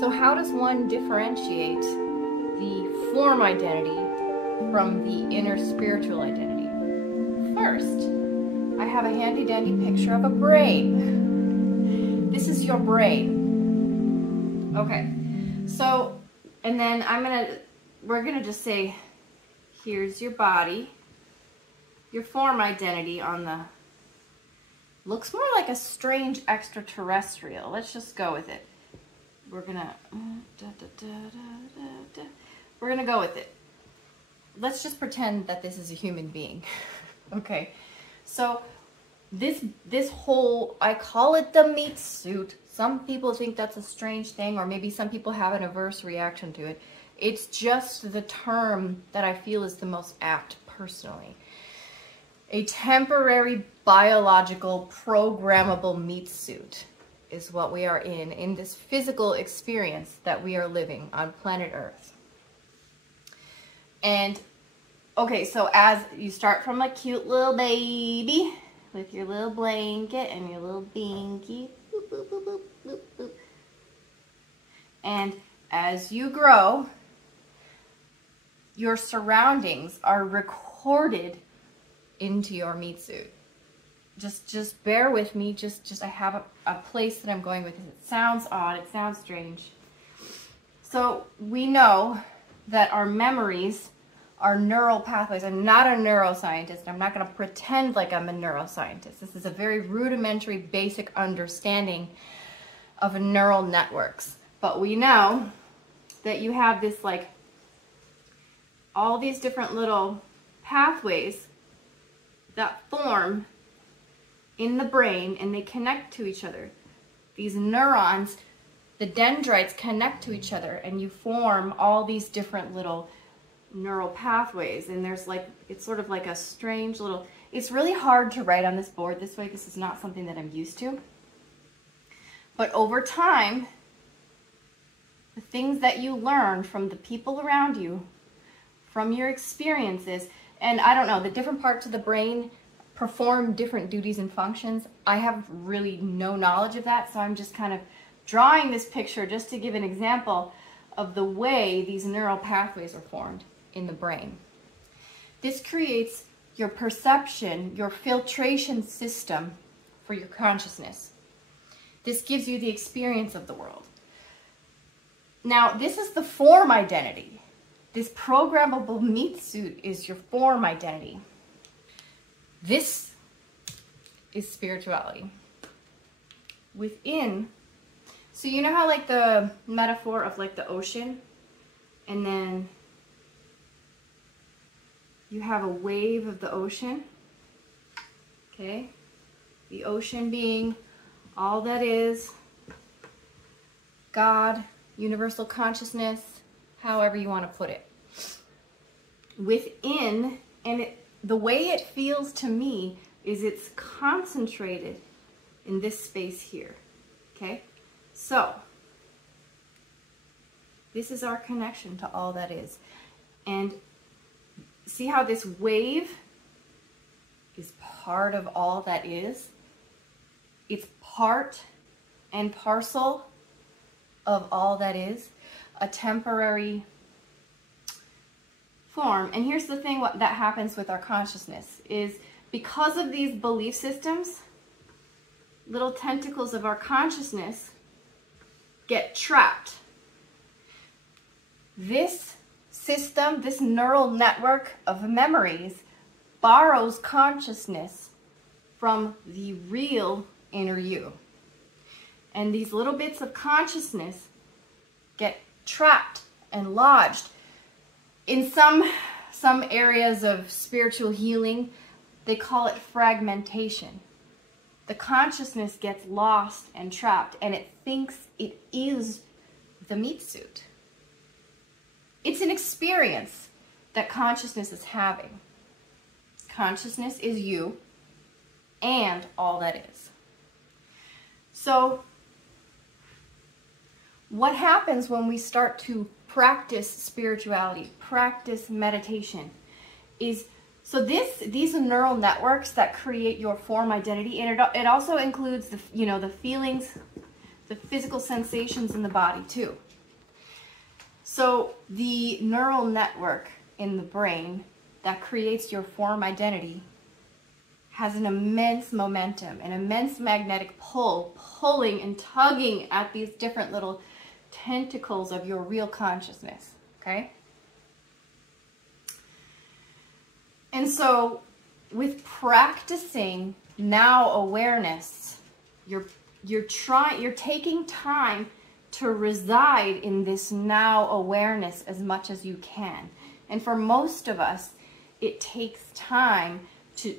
So how does one differentiate the form identity from the inner spiritual identity? First, I have a handy dandy picture of a brain. This is your brain. Okay, so, and then we're gonna just say, here's your body. Your form identity on the, looks more like a strange extraterrestrial. Let's just go with it. We're gonna go with it. Let's just pretend that this is a human being. Okay, so this whole, I call it the meat suit. Some people think that's a strange thing, or maybe some people have an averse reaction to it. It's just the term that I feel is the most apt personally. A temporary biological programmable meat suit is what we are in this physical experience that we are living on planet Earth. And okay, so as you start from a cute little baby with your little blanket and your little binky, boop, boop, boop, boop, boop, boop. And as you grow, your surroundings are recorded into your meat suit. Just bear with me. I have a place that I'm going with it. It sounds odd. It sounds strange. So we know that our memories are neural pathways. I'm not a neuroscientist. I'm not going to pretend like I'm a neuroscientist. This is a very rudimentary, basic understanding of neural networks. But we know that you have this, like, all these different little pathways that form in the brain, and they connect to each other. These neurons, the dendrites, connect to each other, and you form all these different little neural pathways. And there's like, it's sort of like a strange little, it's really hard to write on this board this way. This is not something that I'm used to. But over time, the things that you learn from the people around you, from your experiences, and I don't know, the different parts of the brain perform different duties and functions. I have really no knowledge of that, so I'm just kind of drawing this picture just to give an example of the way these neural pathways are formed in the brain. This creates your perception, your filtration system for your consciousness. This gives you the experience of the world. Now, this is the form identity. This programmable meat suit is your form identity. This is spirituality. Within, so you know how like the metaphor of like the ocean, and then you have a wave of the ocean, okay? The ocean being all that is, God, universal consciousness, however you want to put it. Within, and the way it feels to me is it's concentrated in this space here, okay? So, this is our connection to all that is. And see how this wave is part of all that is? It's part and parcel of all that is, a temporary form. And here's the thing, what that happens with our consciousness is, because of these belief systems, little tentacles of our consciousness get trapped. This system, this neural network of memories, borrows consciousness from the real inner you. And these little bits of consciousness get trapped and lodged. In some areas of spiritual healing, they call it fragmentation. The consciousness gets lost and trapped, and it thinks it is the meat suit. It's an experience that consciousness is having. Consciousness is you and all that is. So, what happens when we start to practice spirituality, practice meditation, is, so these are neural networks that create your form identity, and it also includes the feelings, the physical sensations in the body too. So the neural network in the brain that creates your form identity has an immense momentum, an immense magnetic pull, pulling and tugging at these different little tentacles of your real consciousness, okay? And so with practicing now awareness, you're taking time to reside in this now awareness as much as you can. And for most of us, it takes time to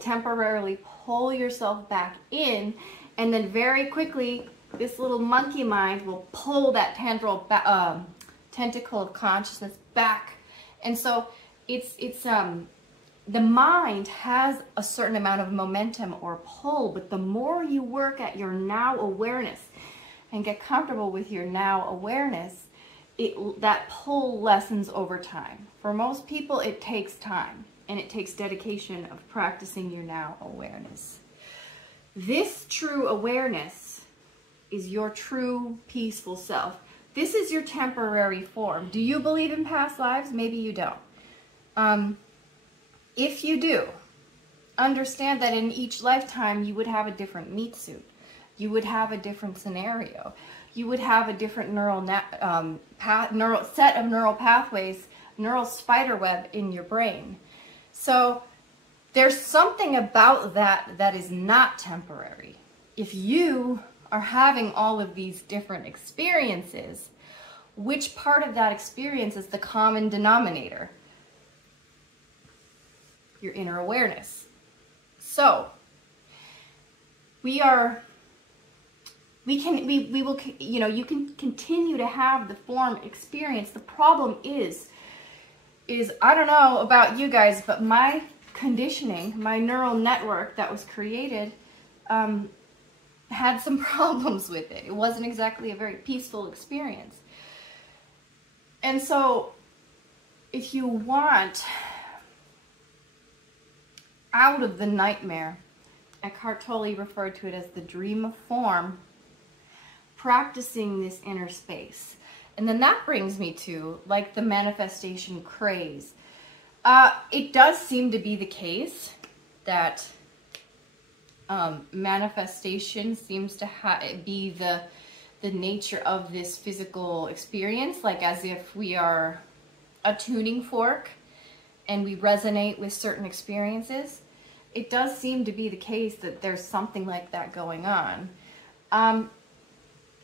temporarily pull yourself back in, and then very quickly this little monkey mind will pull that tentacle of consciousness back. And so the mind has a certain amount of momentum or pull, but the more you work at your now awareness and get comfortable with your now awareness, that pull lessens over time. For most people, it takes time, and it takes dedication of practicing your now awareness. This true awareness is your true peaceful self. This is your temporary form. Do you believe in past lives? Maybe you don't. If you do, understand that in each lifetime you would have a different meat suit. You would have a different scenario. You would have a different set of neural pathways, neural spider web in your brain. So there's something about that is not temporary. If you are having all of these different experiences, which part of that experience is the common denominator? Your inner awareness. So you can continue to have the form experience. The problem is I don't know about you guys, but my conditioning, my neural network that was created, had some problems with it. It wasn't exactly a very peaceful experience. And so if you want out of the nightmare, Eckhart Tolle referred to it as the dream of form, practicing this inner space. And then that brings me to, like, the manifestation craze. It does seem to be the case that manifestation seems to be the nature of this physical experience, like as if we are a tuning fork and we resonate with certain experiences. It does seem to be the case that there's something like that going on.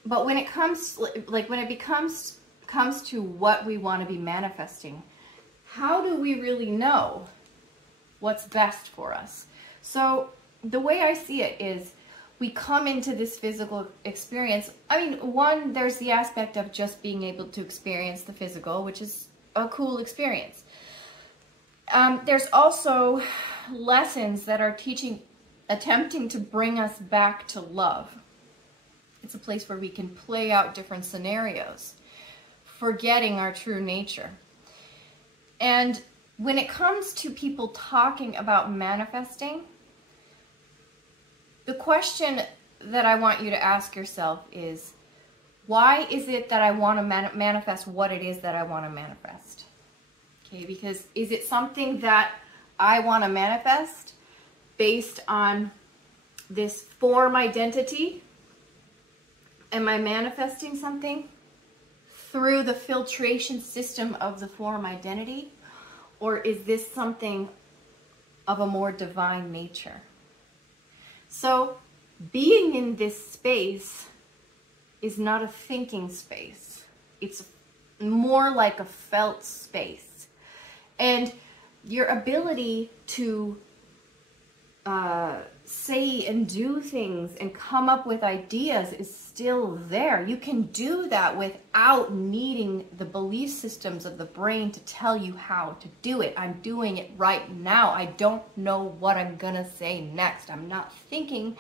But when it comes to what we want to be manifesting, how do we really know what's best for us? So the way I see it is, we come into this physical experience. I mean, one, there's the aspect of just being able to experience the physical, which is a cool experience. There's also lessons that are attempting to bring us back to love. It's a place where we can play out different scenarios, forgetting our true nature. And when it comes to people talking about manifesting, the question that I want you to ask yourself is, why is it that I want to manifest what it is that I want to manifest? Okay, because is it something that I want to manifest based on this form identity? Am I manifesting something through the filtration system of the form identity? Or is this something of a more divine nature? So being in this space is not a thinking space. It's more like a felt space. And your ability to say and do things and come up with ideas is still there. You can do that without needing the belief systems of the brain to tell you how to do it. I'm doing it right now. I don't know what I'm gonna say next. I'm not thinking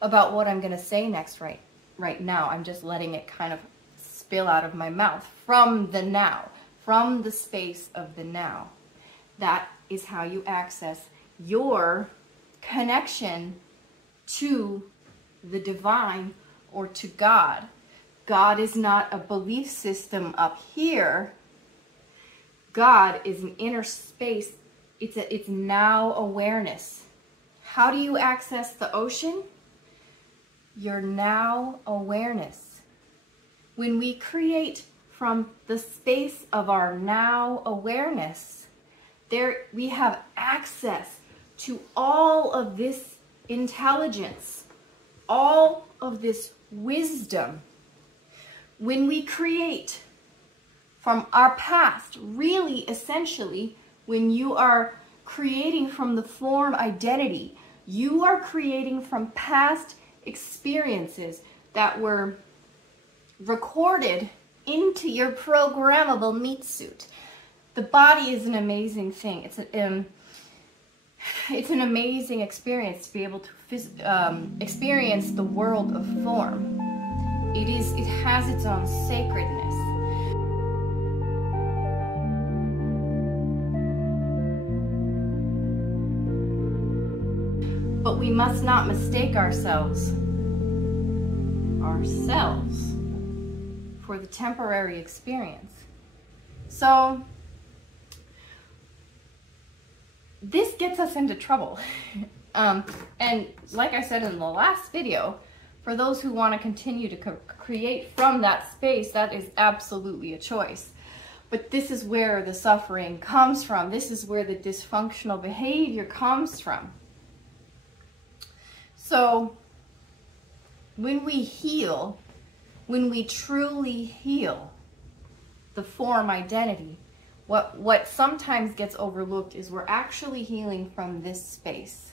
about what I'm gonna say next right now. I'm just letting it kind of spill out of my mouth from the now, from the space of the now. That is how you access your connection to the divine or to God. God is not a belief system up here. God is an inner space. It's now awareness. How do you access the ocean? Your now awareness. When we create from the space of our now awareness, there we have access to all of this intelligence, all of this wisdom. When we create from our past, really essentially, when you are creating from the form identity, you are creating from past experiences that were recorded into your programmable meat suit. The body is an amazing thing. It's an amazing experience to be able to experience the world of form. It has its own sacredness. But we must not mistake ourselves for the temporary experience. So this gets us into trouble. And like I said in the last video, for those who want to continue to create from that space, that is absolutely a choice. But this is where the suffering comes from. This is where the dysfunctional behavior comes from. So when we heal, when we truly heal the form identity, what sometimes gets overlooked is we're actually healing from this space,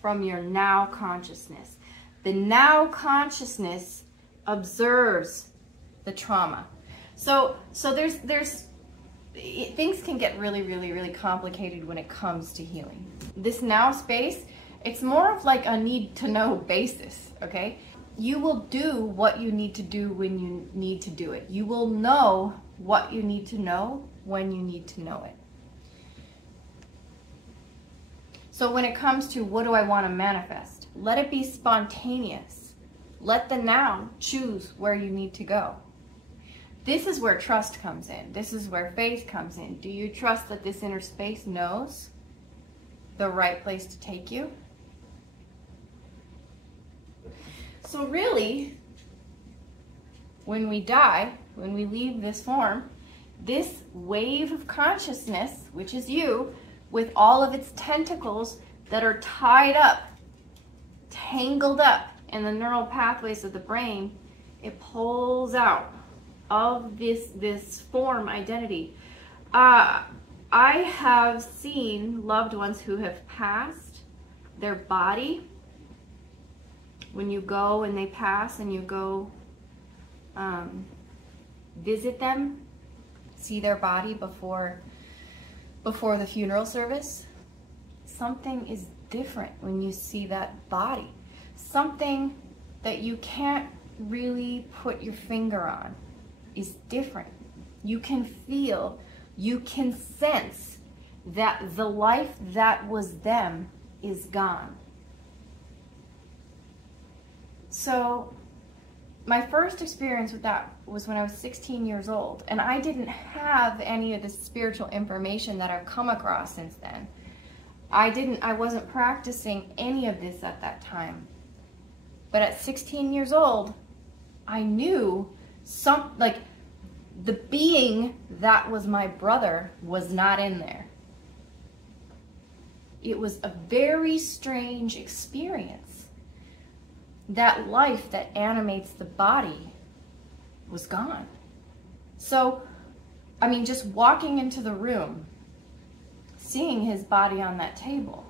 from your now consciousness. The now consciousness observes the trauma. So there's things can get really complicated when it comes to healing. This now space, it's more of like a need to know basis, okay? You will do what you need to do when you need to do it. You will know what you need to know when you need to know it. So when it comes to what do I want to manifest, let it be spontaneous. Let the now choose where you need to go. This is where trust comes in. This is where faith comes in. Do you trust that this inner space knows the right place to take you? So really, when we die, when we leave this form, this wave of consciousness, which is you, with all of its tentacles that are tied up, tangled up in the neural pathways of the brain, it pulls out of this form identity. I have seen loved ones who have passed their body. When you go and they pass and you go visit them, see their body before the funeral service, something is different when you see that body. Something that you can't really put your finger on is different. You can feel, you can sense that the life that was them is gone. So my first experience with that was when I was 16 years old, and I didn't have any of the spiritual information that I've come across since then. I wasn't practicing any of this at that time. But at 16 years old, I knew the being that was my brother was not in there. It was a very strange experience. That life that animates the body was gone. So, I mean, just walking into the room, seeing his body on that table,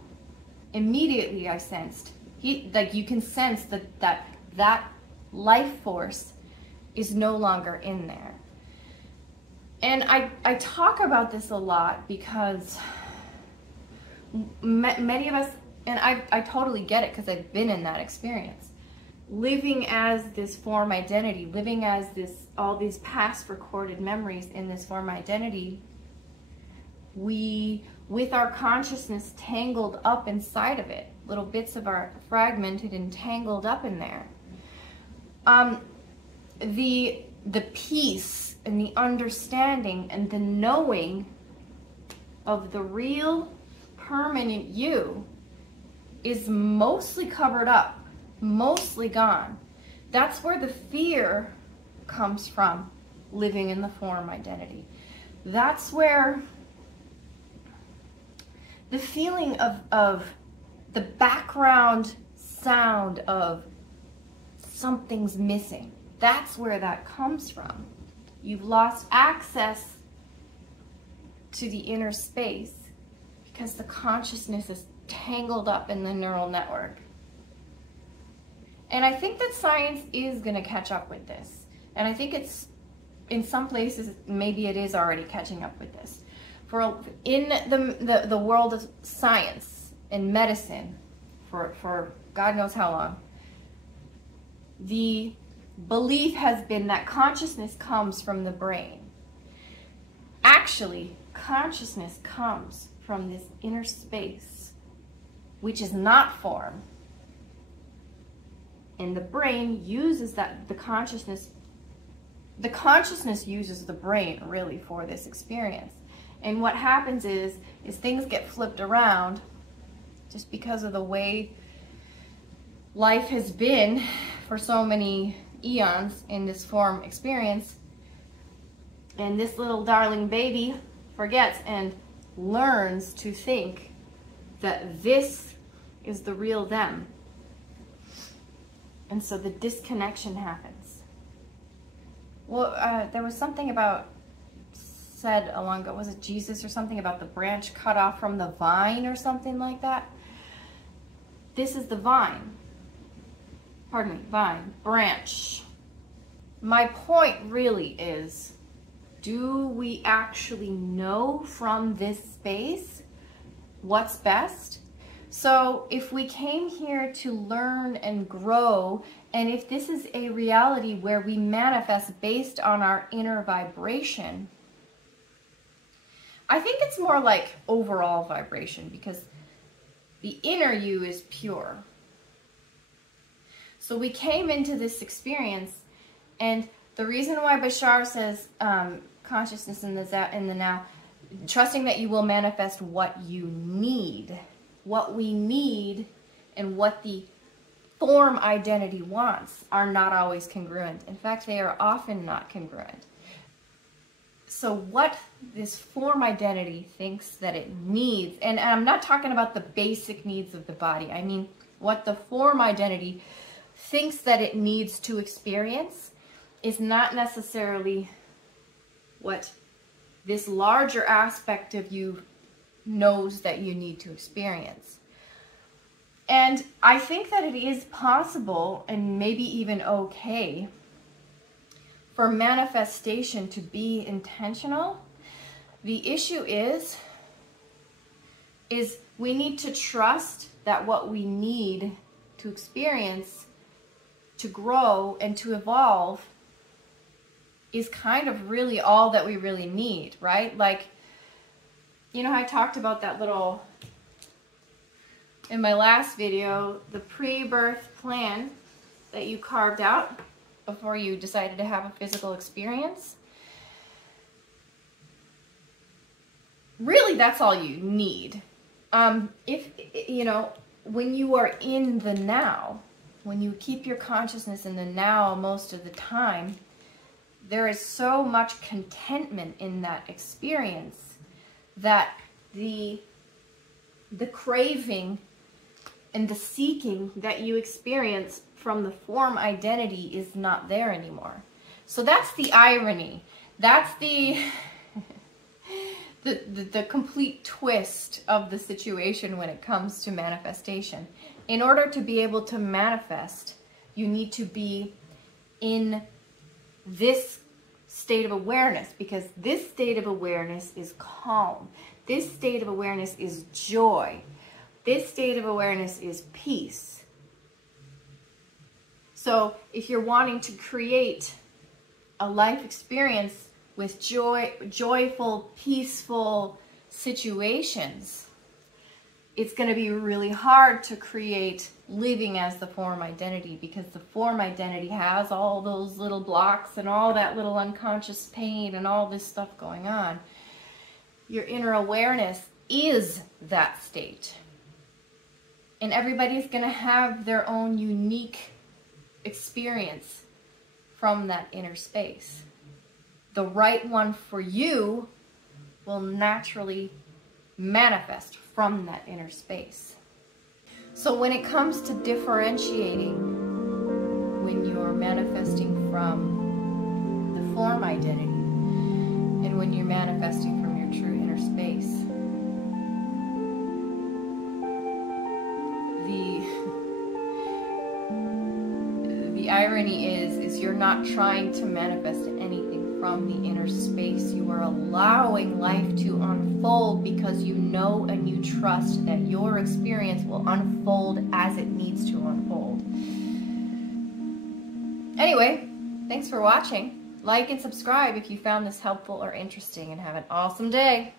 immediately I sensed, you can sense that life force is no longer in there. And I talk about this a lot because many of us, and I totally get it because I've been in that experience. Living as this form identity, living as all these past recorded memories in this form identity, we, with our consciousness tangled up inside of it, little bits of our fragmented and tangled up in there. the peace and the understanding and the knowing of the real permanent you is mostly covered up, mostly gone. That's where the fear comes from, living in the form identity. That's where the feeling of the background sound of something's missing. That's where that comes from. You've lost access to the inner space because the consciousness is tangled up in the neural network. And I think that science is going to catch up with this. And I think it's, in some places, maybe it is already catching up with this. In the world of science and medicine, for God knows how long, the belief has been that consciousness comes from the brain. Actually, consciousness comes from this inner space, which is not form. And the brain uses the consciousness uses the brain really for this experience. And what happens is things get flipped around just because of the way life has been for so many eons in this form experience. And this little darling baby forgets and learns to think that this is the real them. And so the disconnection happens. Well, there was something said a long ago, was it Jesus or something about the branch cut off from the vine or something like that? This is the vine. Pardon me, vine, branch. My point really is, do we actually know from this space what's best? So if we came here to learn and grow, and if this is a reality where we manifest based on our inner vibration, I think it's more like overall vibration, because the inner you is pure. So we came into this experience, and the reason why Bashar says consciousness in the now, trusting that you will manifest what you need. What we need and what the form identity wants are not always congruent. In fact, they are often not congruent. So what this form identity thinks that it needs, and I'm not talking about the basic needs of the body, I mean what the form identity thinks that it needs to experience is not necessarily what this larger aspect of you knows that you need to experience. And I think that it is possible, and maybe even okay, for manifestation to be intentional. The issue is we need to trust that what we need to experience, to grow and to evolve, is kind of really all that we really need, right? Like, you know how I talked about that little, in my last video, the pre-birth plan that you carved out before you decided to have a physical experience? Really, that's all you need. If, you know, when you are in the now, when you keep your consciousness in the now most of the time, there is so much contentment in that experience that the craving and the seeking that you experience from the form identity is not there anymore. So that's the irony. That's the complete twist of the situation when it comes to manifestation. In order to be able to manifest, you need to be in this state of awareness, because this state of awareness is calm. This state of awareness is joy. This state of awareness is peace. So if you're wanting to create a life experience with joyful, peaceful situations, it's going to be really hard to create living as the form identity, because the form identity has all those little blocks and all that little unconscious pain and all this stuff going on. Your inner awareness is that state. And everybody's going to have their own unique experience from that inner space. The right one for you will naturally manifest from that inner space. So when it comes to differentiating when you're manifesting from the form identity and when you're manifesting from your true inner space, the irony is you're not trying to manifest anything from the inner space. You are allowing life to unfold because you know and you trust that your experience will unfold as it needs to unfold. Anyway, thanks for watching. Like and subscribe if you found this helpful or interesting, and have an awesome day.